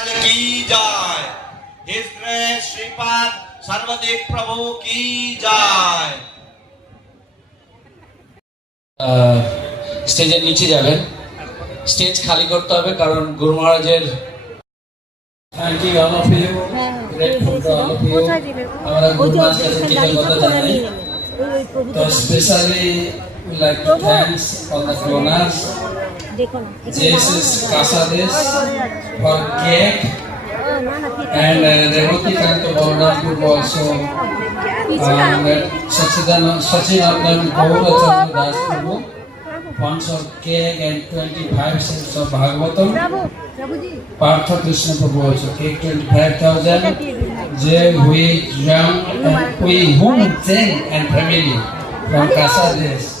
की जय his grace Shripad सर्वदेव प्रभु की जय আহ, স্টেজের নিচে যাবেন স্টেজ খালি করতে হবে কারণ গুরু মহারাজের thank you all of you grateful to all of you কোথায় দিবে আমরা ওই গুরু যে মহারাজের ওখানে কৃতজ্ঞতা দাঁড়িয়ে জানাই নিয়ে নেবে। ওই ওই প্রভু তো স্পেশালি দ্য ডোনার্স দেখো না জেসিস কাসাদেস ফর কেক না না ঠিক and uh, Revati Kanto Balaram Guru also um, Sachidanand Gaurachandra Das Prabhu sponsor cake and 25 cents of Bhagavatam Partha Krishna Prabhu also cake 25,000 J. Hui Young and Hui Hung Zeng and family from Kasades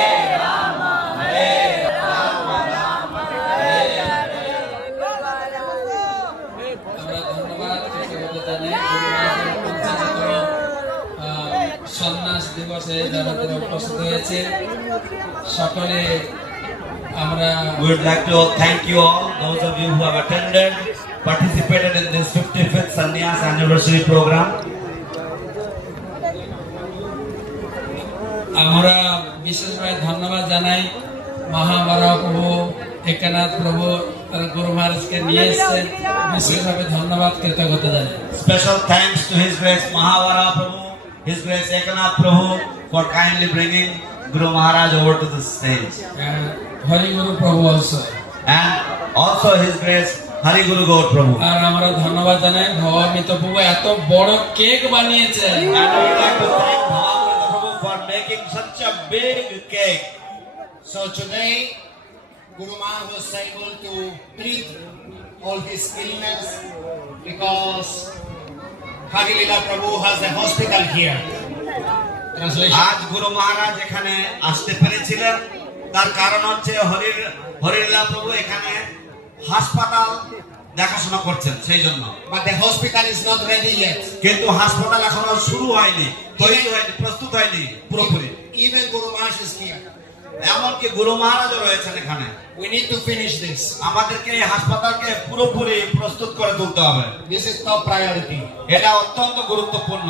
সন্ন্যাস দিবসে যারা যারা উপস্থিত হয়েছে। সকলে আমরা would like to thank you all those of participated in this 55th সন্ন্যাস programme আমরা বিশেষভাবে ধন্যবাদ জানাই মহামারা প্রভু প্রভু গুরু মহারাজকে নিয়ে এসেছে বিশেষভাবে ধন্যবাদ কৃতজ্ঞতা জানাই। Special thanks to his grace মহামারা প্রভু His Grace Ekanath Prabhu for kindly bringing Guru Maharaj over to the stage. Hari গুরু প্রভু also And also His Grace Hari Guru Gaur Prabhu. আর আমরা ধন্যবাদ জানাই ভবামিত প্রভু এত বড় কেক বানিয়েছে And we would like to thank Mahavara Prabhu for making such a big cake. So today, Guru Maharaj was able to treat all his illness because Hari Lila Prabhu has a hospital here. আজ গুরু মহারাজ এখানে আসতে পেরেছিলেন তার কারণ হচ্ছে হরির হরিলা প্রভু এখানে হাসপাতাল দেখাশোনা করছেন সেই জন্য But the hospital is not ready yet. কিন্তু হাসপাতাল এখনও শুরু হয়নি তৈরি হয়নি প্রস্তুত হয়নি পুরোপুরি Even Guru Maharaj is here. এমনকি গুরু মহারাজও রয়েছেন এখানে We need to finish this. আমাদেরকে এই হাসপাতালকে পুরোপুরি প্রস্তুত করে তুলতে হবে This is top priority. এটা অত্যন্ত গুরুত্বপূর্ণ